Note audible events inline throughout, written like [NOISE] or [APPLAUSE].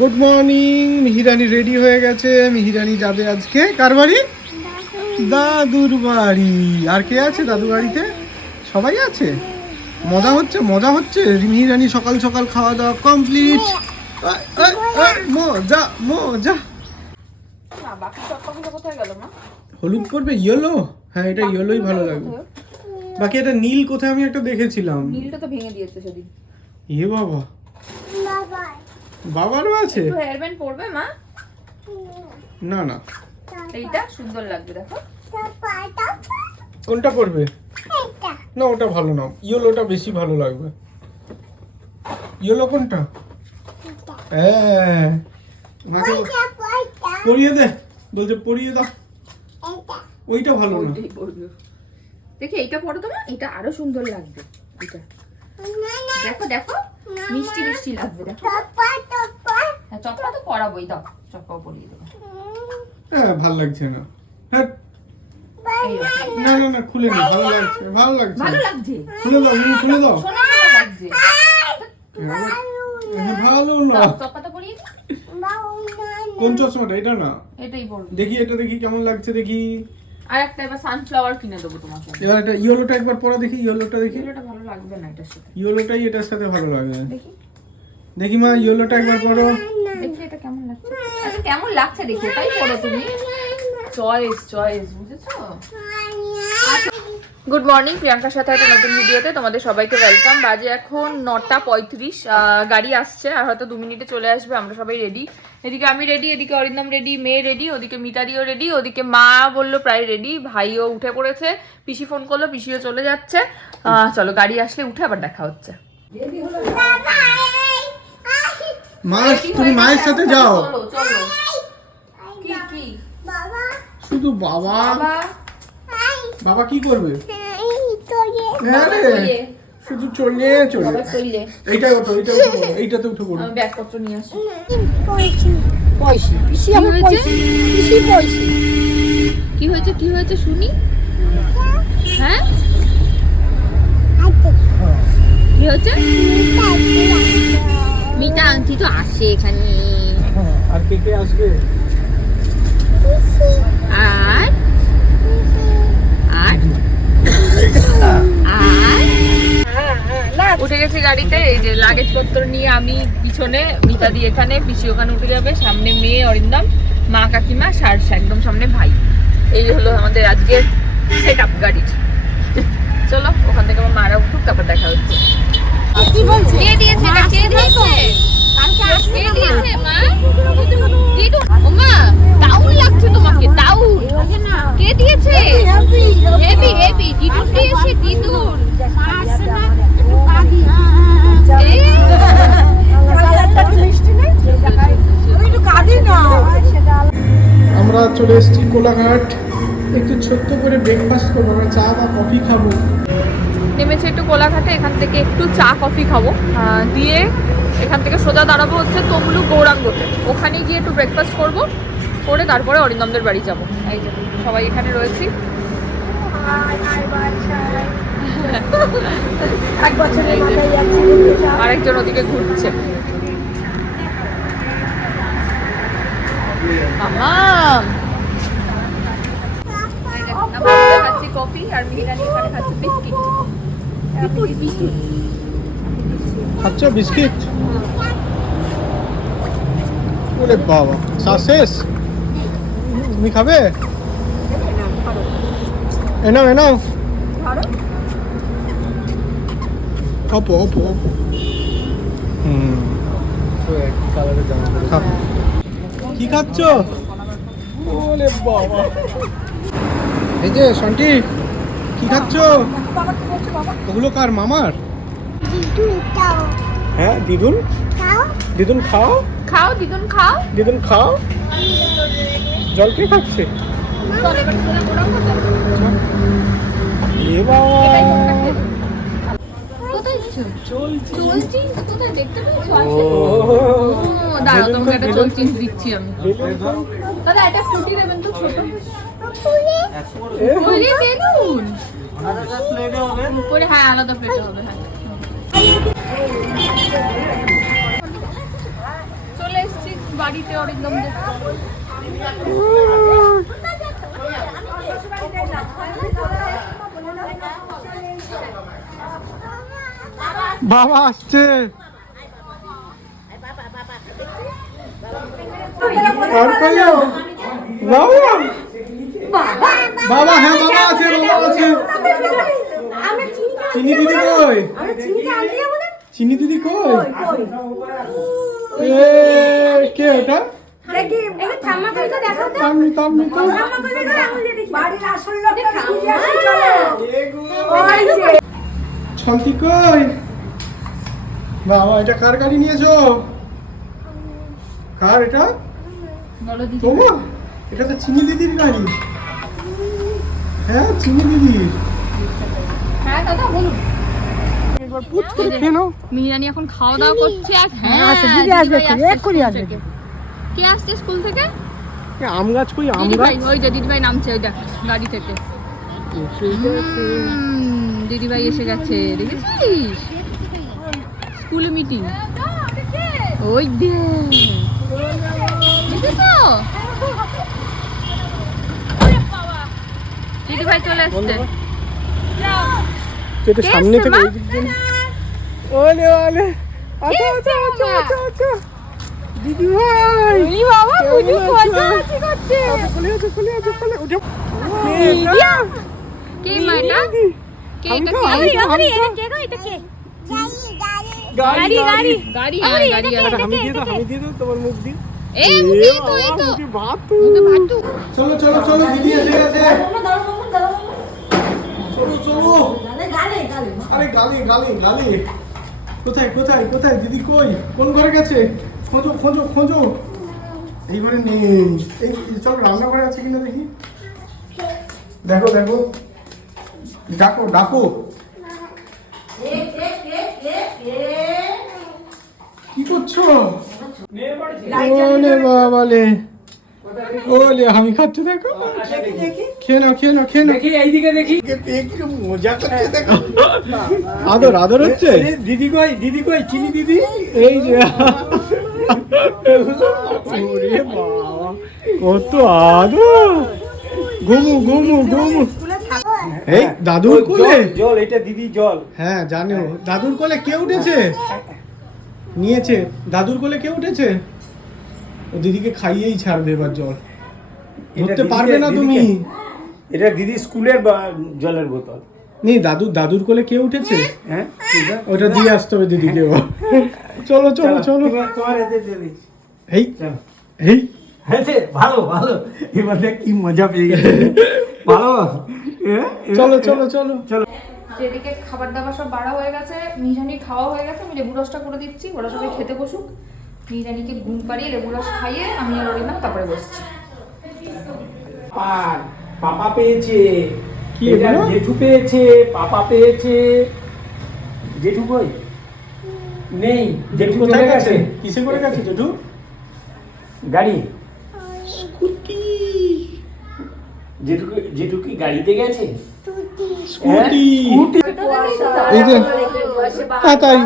Good morning মিহিরানি ready হয়ে গেছে। মিহিরানি যাবে আজকে। কার বাড়ি? দাদুর বাড়ি। আর কে আছে দাদু বাড়িতে? সবাই আছে? মজা হচ্ছে মজা হচ্ছে। মিহিরানি সকাল সকাল খাওয়া দাওয়া কমপ্লিট মজা মজা। হলুদ পড়বে? ইয়েলো হ্যাঁ এটা ইয়েলোই ভালো লাগবে। বাকি এটা নীল কোথায় আমি একটা দেখেছিলাম। নীলটা তো ভেঙে দিয়েছে সেদিন। এ বাবা। বাবারও আছে? তো হেয়ার ব্যান্ড পরবে মা? না না। এইটা সুন্দর লাগবে দেখো। কোনটা পড়বে না ওটা ভালো না। ইয়েলোটা বেশি ভালো লাগবে। ইয়েলো কোনটা? হ্যাঁ। পরিয়ে দে। বলছে পরিয়ে দাও। ওইটা ভালো না। পরবে। দেখি এইটা পরো তো মা? এটা আরও সুন্দর লাগবে। এটা দেখো দেখো। মিষ্টি মিষ্টি লাগবে দেখো। হ্যাঁ চপ্পা তো পরাবোই দাও চপ্পাও পরিয়ে দেবো। হ্যাঁ ভালো লাগছে না। হ্যাঁ। না না না খুলে নি ভালো লাগছে ভালো লাগছে। ভালো লাগছে? খুলে দাও খুলে দাও। সোনা সোনা লাগছে। ভালো না। চপ্পাটা পরিয়ে কোন চশমাটা? এটা না। এটাই পরবে। দেখি এটা দেখি কেমন লাগছে দেখি। আর একটা এবার সানফ্লাওয়ার কিনে দেবো তোমাকে। এবার এটা ইয়েলোটা একবার পরা দেখি ইয়েলোটা দেখি। এগুলোটা ভালো লাগবে না এটার সাথে। ইয়েলোটাই এটার সাথে ভালো লাগে। দেখি। দেখি মা ইয়েলোটা একবার পরো দেখি এটা কেমন লাগছে। আচ্ছা কেমন লাগছে দেখি তাই পড়ো তুমি। চয়েস চয়েস বুঝেছ? গুড মর্নিং প্রিয়াঙ্কার সাথে একটা নতুন ভিডিওতে তোমাদের সবাইকে ওয়েলকাম বাজে এখন নটা পঁয়ত্রিশ গাড়ি আসছে আর হয়তো দু মিনিটে চলে আসবে আমরা সবাই রেডি এদিকে আমি রেডি এদিকে অরিন্দম রেডি মেয়ে রেডি ওদিকে মিতারিও রেডি ওদিকে মা বলল প্রায় রেডি ভাইও উঠে পড়েছে পিসি ফোন করল পিসিও চলে যাচ্ছে। চলো গাড়ি আসলে উঠে আবার দেখা হচ্ছে। তুমি মায়ের সাথে যাও। চলো চলো। কি কি? শুধু বাবা। বাবা কি করবে? হ্যাঁ শুধু চলে চলে। এইটা ওঠো এইটা উঠে এইটাতে উঠে আমি ব্যাগপত্র নিয়ে আসি। পিসি কি আমার হয়েছে? পয়সা পিসি পয়সা। কি হয়েছে কি হয়েছে শুনি? হ্যাঁ? কি হয়েছে? মিতা আংটি তো আসে এখানে। হ্যাঁ, আর কে কে আসবে? আর আর উঠে গেছি গাড়িতে, এই যে লাগেজ পত্র নিয়ে আমি পিছনে মিতাদি এখানে, পিসি ওখানে উঠে যাবে, সামনে মেয়ে অরিন্দম, মা কাকিমা, সারসা, একদম সামনে ভাই। এই হলো আমাদের আজকের সেট আপ গাড়ির। চলো, ওখান থেকে আমার মারা উঠুক, তারপর দেখা হচ্ছে কি বলছে কে দিয়েছে এটা কে দিয়েছে কালকে আসবে কে দিয়েছে মা দিদু ওমা দাউন লাগছে তোমাকে দাউন কে দিয়েছে? হেভি হেভি দিদুন। দিয়েছে দিদুন আমরা চলে এসেছি কোলাঘাট। একটু ছোট্ট করে ব্রেকফাস্ট করব আমরা চা বা কফি খাব। নেমেছে একটু কোলাঘাটে এখান থেকে একটু চা কফি খাব। দিয়ে এখান থেকে সোজা দাঁড়াবো হচ্ছে তমলু গৌরাঙ্গতে। ওখানে গিয়ে একটু ব্রেকফাস্ট করব। করে তারপরে অরিন্দমদের বাড়ি যাব। এই যে সবাই এখানে রয়েছি। আরেকজন ওদিকে ঘুরছে। খাচ্ছি কফি আর মিহিরানি এখানে খাচ্ছে বিস্কিট। বিস্কিট খাচ্ছ বিস্কিট? ওরে বাবা শেষ তুমি খাবে? এনাও এনাও অপো অপো অপো হুম। খাও। কি খাচ্ছ? ওলে বাবা। এই যে সন্টি কি খাচ্ছ? ওগুলো কার মামার? হ্যাঁ দিদুন? দিদুন খাও? খাও দিদুন খাও। দিদুন খাও? জল কে খাচ্ছে? দেখতে হ্যাঁ আলাদা প্লেটে হবে হ্যাঁ চলে এসেছি বাড়িতে অরিন্দম বাবা আসছে। বাবা হ্যাঁ বাবা আছে বাবা আছে। চিনি দিদি কই? চিনি দিদি কই? কে এটা তামনি তামনি তো। ছন্তি কই? বাবা এটা কার গাড়ি নিয়েছো? কার এটা? তোমার? এটা তো চিনি দিদির গাড়ি। হ্যাঁ চিনি দিদি। হ্যাঁ দাদা বলুন। মিহিরানি এখন খাওয়া দাওয়া করছে আর হ্যাঁ আসবে, দিদি আসবে, এক্ষুনি, আসবে। কে আসছে স্কুল থেকে? আম গাছ কই? আম গাছ? দিদিভাই ওই যে দিদিভাই নামছে ওই দেখ গাড়ি থেকে। দিদিভাই এসে গেছে দেখেছিস? স্কুলে মিটিং। ওই দে। দেখেছ? দিদিভাই চলে আসছে। সামনে থেকে ওই দিক ওলে ওলে। আচ্ছা আচ্ছা আচ্ছা আচ্ছা। দিদি ভাই। এই বাবা বুঝি খোঁজাখুঁজি করছে। খুলে আছে খুলে আছে খুলে উঠে। কে মা এটা কে? এটা কে? গাড়ি গাড়ি। গাড়ি গাড়ি আছে আমি দিয়ে দাও আমি দিয়ে দাও তোমার মুখ দিয়ে এই মুখে তো এই তো। মুখে ভাত। মুখে ভাতু চলো চলো চলো দিদি এসে গেছে। চলো চলো আরে গালি গালি গালি। কোথায় কোথায় কোথায়? দিদি কই? কোন ঘরে গেছে? খোঁজো খোঁজো খোঁজো। এই ঘরে নেই এই চলো রান্নাঘরে আছে কিনা দেখি? দেখো দেখো। ডাকো ডাকো। কি করছ? ওলে বাবালে। ওলে আমি খাচ্ছি দেখো। খেয়ে নাও খেয়ে নাও খেয়ে নাও। দেখি এইদিকে দেখি। দেখি মজা করছে দেখো। আদর আদর হচ্ছে? দিদি কই দিদি কই চিনি দিদি? এই যে। [LAUGHS] [LAUGHS] ওরে বাবা কত আদর ঘুমু ঘুমু ঘুমু এই দাদুর কোলে? জল, এটা দিদি জল। হ্যাঁ জানো দাদুর কোলে কে উঠেছে? নিয়েছে। দাদুর কোলে কে উঠেছে? ও দিদিকে খাইয়েই ছাড়বে এবার জল। ধরতে পারবে না তুমি। এটা দিদি স্কুলের জলের বোতল। নেই দাদু দাদুর কোলে কে উঠেছে? হ্যাঁ? ওটা দিয়ে আসতে হবে দিদিকে। চলো চলো চলো। এই এই ভালো ভালো। এবার দেখ কি মজা পেয়ে গেছে। ভালো? হ্যাঁ, চলো চলো চলো। চলো। যেদিকে খাবার দাবার সব বাড়া হয়ে গেছে মিহিরানি খাওয়া হয়ে গেছে আমি লেবু রসটা করে দিচ্ছি ওরা সবাই খেতে বসুক। মিহিরানিকে ঘুম পাড়িয়ে লেবু রস খাইয়ে আমি আর অরিনাম তারপরে বসছি। পান পাপা পেয়েছে। কি এগুলো? জেঠু পেয়েছে পাপা পেয়েছে। জেঠু কই? নেই জেঠু কোথায় গেছে। গেছে? কিসে করে গেছে জেঠু? গাড়ি। স্কুটি। জেঠু জেঠু কি গাড়িতে গেছে? স্কুটি। হ্যাঁ? স্কুটি। এই যে হ্যাঁ, তাই।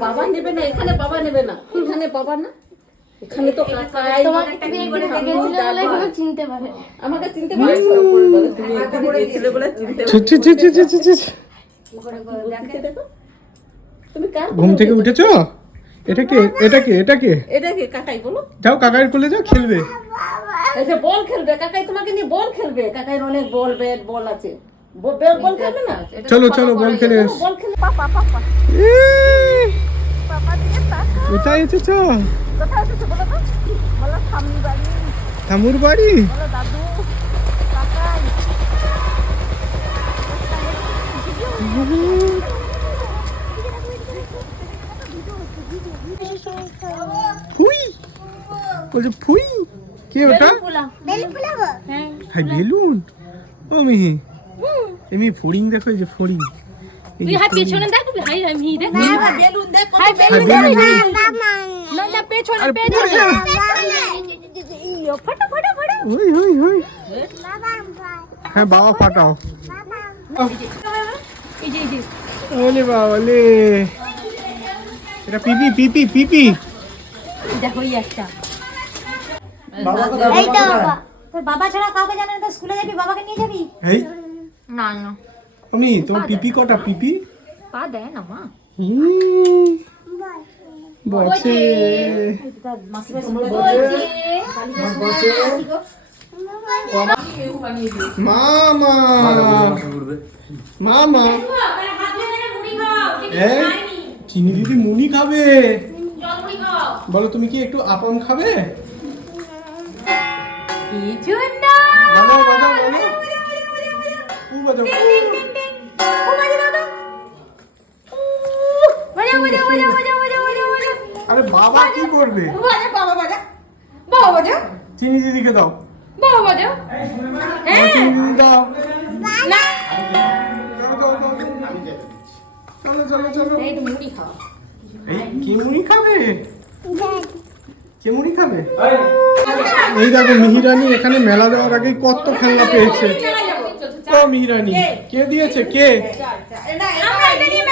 বাবা নেবে না এখানে বাবা নেবে না। এখানে বাবা না? এখানে তো কাকাই তোমাকে তুমি একদিন দেখেছিলে বলে এগুলো চিনতে পারে। আমাকে চিনতে পারছ তুমি একদিন গিয়েছিলে বলে চিনতে ছি, ছি, ছি, ছি, ছি, ছি, ছি, ছি। পারছ দেখো। তুমি কার ঘুম থেকে উঠেছো? এটা কে? এটা কে? এটা কে? এটা কি? কাকাই বলো। যাও কাকার কোলে যাও খেলবে। বল খেলবে কাকাই তোমাকে নিয়ে বল খেলবে। কাকাইয়ের অনেক বল ব্যাট বল আছে। বল বল খেলবে না? চলো চলো বল খেলে। এস। বল খেলবে পাপা পাপা কোথায় এসেছ? কোথায় এসেছ বলো তো? বলো ঠাম্মি বাড়ি ঠামুর বাড়ি বলো দাদু কাকাই। ফুই? বলছে ফুই? কে ওটা? হ্যাঁ বেলুন। ও মিহি। এমনি ফড়িং দেখো যে ফড়িং। তুই ফড়িং। পেছনে দেখ তুই হাই হাই মি দেখ বেলুন দেখ হাই হ্যাঁ, বেলুন, বেলুন। না না পেছনে আরে পেছনে পড়ে যাবে। ফটো ফটো ফটো ওই ওই ওই হ্যাঁ বাবা ফাটাও এই যে এই যে ওলে বাবা ওলে এটা পিপি পিপি পিপি দেখো এই একটা বাবা কোথায়? এই তো বাবা তোর বাবা ছাড়া কাউকে জানে না তো স্কুলে যাবি বাবাকে নিয়ে যাবি এই না না আমি তোমার পিপি কটা পিপি? পা দেয় না মা? বলছে। মামা মামা এই, চিনি দিদি মুনি খাবে। বলো তুমি কি একটু আপন খাবে? বলো বলো বলো বাজাও, আরে বাবা কি করবে? বাবা বাজা বাবা বাজা চিনি দিদিকে দাও। বাবা বাজা দাও, চিনি দিদি দাও। না। চলো, চলো, চলো। চলো। চলো চলো এই মুড়ি খাও। এই কে মুড়ি খাবে? কে মুড়ি খাবে? এই, এই দেখো মিহিরানি এখানে মেলা দেওয়ার আগে কত খেলনা পেয়েছে। ও মিহিরানি কে দিয়েছে? কে?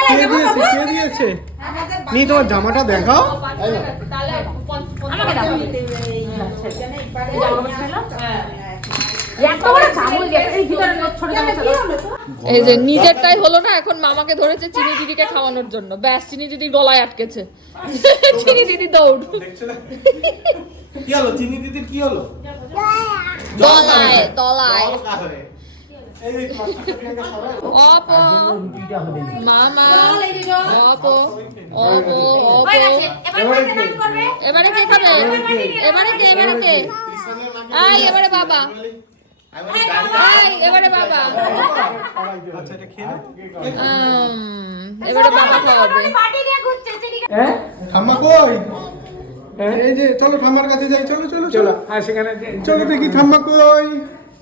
কে? দিয়েছে? কে দিয়েছে? নি তোমার জামাটা দেখাও। এই যে নিজেরটাই হলো না এখন মামাকে ধরেছে চিনি দিদিকে খাওয়ানোর জন্য। ব্যাস চিনি দিদি গলায় আটকেছে। চিনি দিদি দৌড়। কি হলো? চিনি দিদির কি হলো? তলায় তলায়। অপ। মামা অপ অপ অপ এবারে কে খাবে এবারে কে এবারে কে আই এবারে বাবা এবারে বাবা আচ্ছা। এবারে বাবা খাওয়াবে হ্যাঁ? ঠাম্মা কই হ্যাঁ? এই যে চলো ঠাম্মার কাছে যাই চলো চলো চলো চলো হ্যাঁ সেখানে চলো দেখি ঠাম্মা কই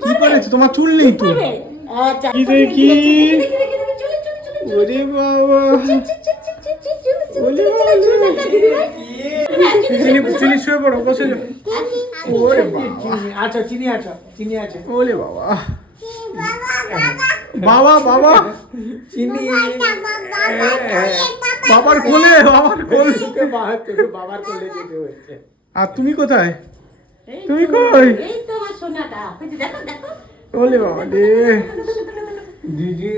কি করেছ তোমার চুল নেই তো আচ্ছা, কি দেখি? ওরে বাবা চলে, শুয়ে পড়ো বসে যাও ওরে বাবা চিনি আছো, চিনি আছো, চিনি আছে। ওরে বাবা বাবা বাবা চিনি বাবার কোলে বাবার কোলে বাবার কোলে যেতে হচ্ছে। আর তুমি কোথায় তুমি কই? এই তো আমার সোনাটা দেখো দেখো ওলে বাবা রে দিদি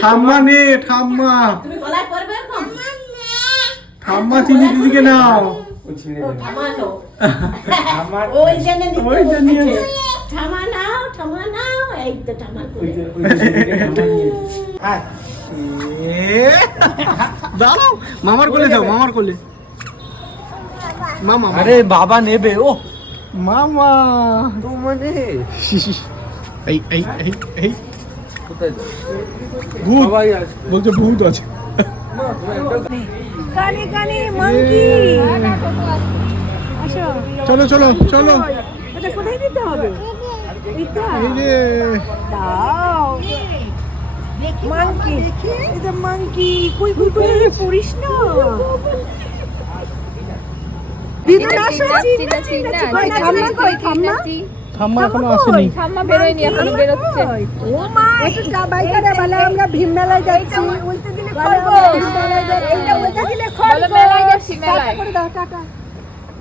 ঠাম্মা নে ঠাম্মা তুমি গলায় পরবে এরকম ঠাম্মা চিনি দিদিকে নাও ও ওই ওই নাও ঠামা নাও এই তো ঠামা করে হ্যাঁ। মামার কোলে যাও মামার কোলে। মামা আরে বাবা নেবে ও। মামা। তো মানে এই এই এই এই। কোথায়? ভূত। বলছে ভূত আছে। কানে কানে মাংকি চলো চলো চলো। এটা কোথায় দিতে হবে? এটা এই যে। দাও। মাংকি এটা মাংকি কই কই কই পড়িস না। দিদুন আসো। কই ঠাম্মা কই ঠাম্মা ঠাম্মা এখনও আসেনি। ঠাম্মা বেরোয়নি এখনও বেরোচ্ছে। ও মা একটু চাবাই করে বলে আমরা ভীম মেলায় যাচ্ছি। উল্টে দিলে খরগোশ মেলায় যাচ্ছি। এইটা উল্টে দিলে বলো মেলায় যাচ্ছি, মেলায়। টাটা টাটা।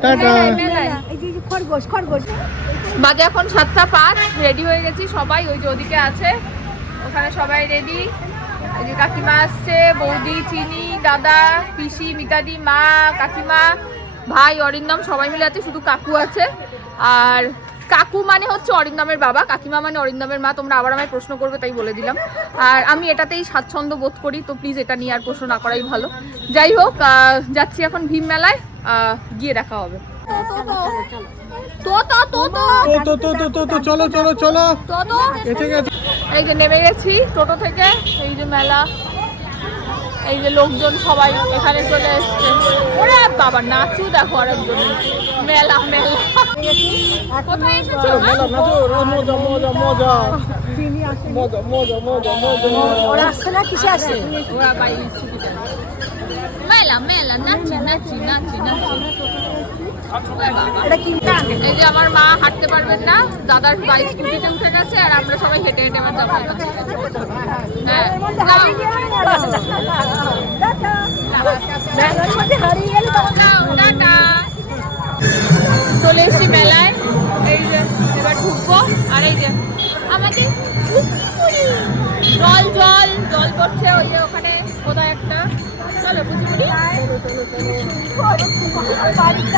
টাটা। মেলায়। এই যে এই যে খরগোশ খরগোশ। বাজে এখন সাতটা পাঁচ রেডি হয়ে গেছি সবাই ওই যে ওদিকে আছে। ওখানে সবাই রেডি যে কাকিমা আসছে, বৌদি, চিনি, দাদা, পিসি, মিতাদি, মা, কাকিমা, ভাই, অরিন্দম, সবাই মিলে আছে, শুধু কাকু আছে। আর কাকু মানে হচ্ছে অরিন্দমের বাবা, কাকিমা মানে অরিন্দমের মা, তোমরা আবার আমায় প্রশ্ন করবে, তাই বলে দিলাম। আর আমি এটাতেই স্বাচ্ছন্দ্য বোধ করি, তো প্লিজ এটা নিয়ে আর প্রশ্ন না করাই ভালো। যাই হোক যাচ্ছি এখন ভীম মেলায় গিয়ে দেখা হবে। চলো চলো চলো এই যে নেমে গেছি টোটো থেকে এই যে মেলা এই যে লোকজন সবাই এখানে চলে এসছে ওরা বাবা নাচু দেখো আরেকজন মেলা মেলা কোথায় মেলা মেলা নাচি নাচি নাচি নাচি এই যে আমার মা হাঁটতে পারবেন না, দাদার বাইক স্কুটিতে উঠে গেছে, আর আমরা সবাই হেঁটে হেঁটে আমার যাব। হ্যাঁ। চলে এসেছি মেলায়। এই যে, এবার ঢুকবো, আর এই যে আমাদের জল জল জল পড়ছে, ওই যে ওখানে কোথায় একটা? চলো পুচুপুরি বাড়ির বাড়ির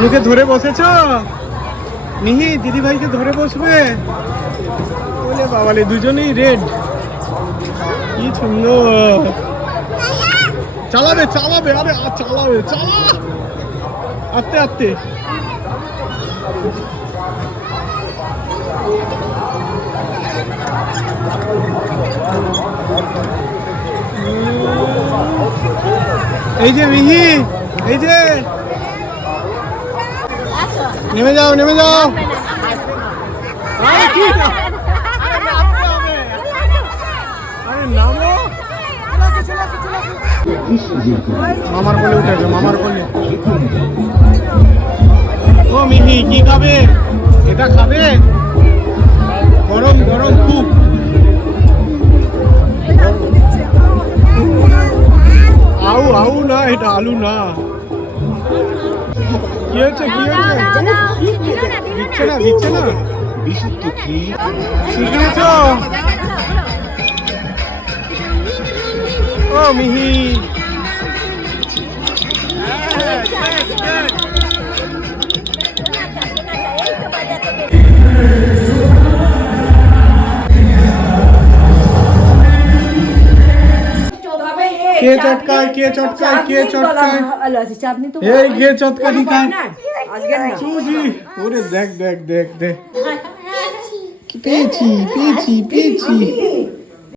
মনুকে ধরে বসেছ? মিহি দিদি ভাইকে ধরে বসবে? বলে বাবালে, দুজনেই রেড। কি সুন্দর। চালাবে চালাবে, আরে আর চালাবে, চালা। আস্তে আস্তে। এই যে মিহি, এই যে। নেমে যাও নেমে যাও। মামার কোলে উঠেছে মামার কোলে। ও মিহি কি খাবে? এটা খাবে? গরম গরম খুব। আউ আউ না এটা আলু না। কি হয়েছে কি হয়েছে? দিচ্ছে না দিচ্ছে না। শিখেছ? ও মিহি। কে চটকায় কে চটকায় কে চটকায় ভালো আছে চাঁদনি তো এই কে চটকানি খায় আজকে না সুজি ওরে দেখ দেখ দেখ দেখ কি পেয়েছি পেয়েছি পেয়েছি